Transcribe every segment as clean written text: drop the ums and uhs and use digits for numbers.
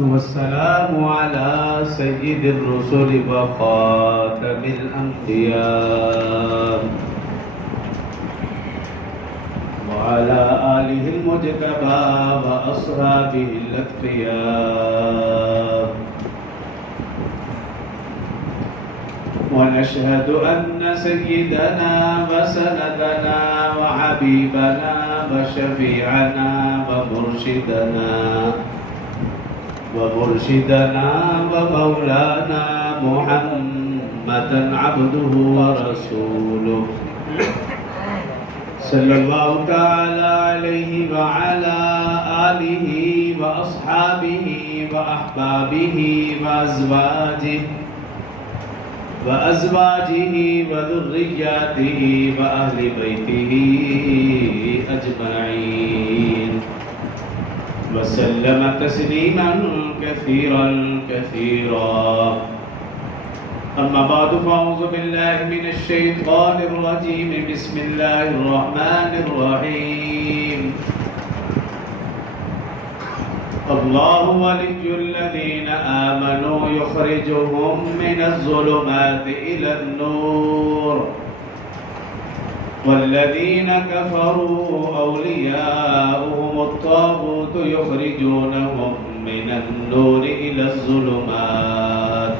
والسلام على سيد الرسل وخاتم الأنبياء وعلى آله المجتبى وأصحابه الأتقياء. ونشهد أن سيدنا وسندنا وحبيبنا وشفيعنا ومرشدنا ومولانا محمدا عبده ورسوله صلى الله تعالى عليه وعلى آله وأصحابه وأحبابه وأزواجه وذرياته وأهل بيته أجمعين وسلم تسليما كثيرا أما بعد فأعوذ بالله من الشيطان الرجيم. بسم الله الرحمن الرحيم. الله ولي الذين آمنوا يخرجهم من الظلمات إلى النور والذين كفروا أولياؤهم الطاغوت يخرجونهم من النور إلى الظلمات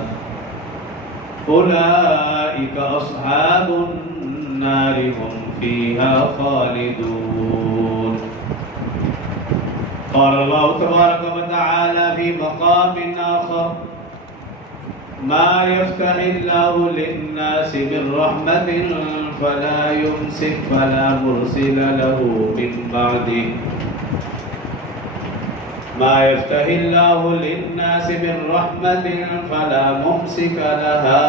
أولئك أصحاب النار هم فيها خالدون. قال الله تبارك وتعالى في مقام آخر: ما يفتح الله للناس من رحمة فلا يمسك فلا مرسل له من بعده. ما يفتح الله للناس من رحمة فلا ممسك لها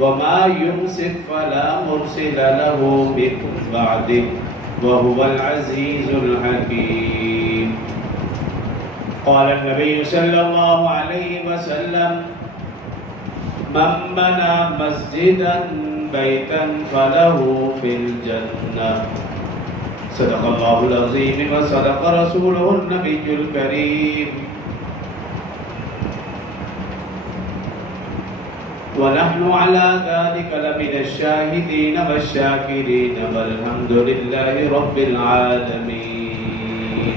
وما يمسك فلا مرسل له من بعده وهو العزيز الحكيم. قال النبي صلى الله عليه وسلم: من بنى مسجدا بيتا فله في الجنة. صدق الله العظيم وصدق رسوله النبي الكريم. ونحن على ذلك لمن الشاهدين والشاكرين والحمد لله رب العالمين.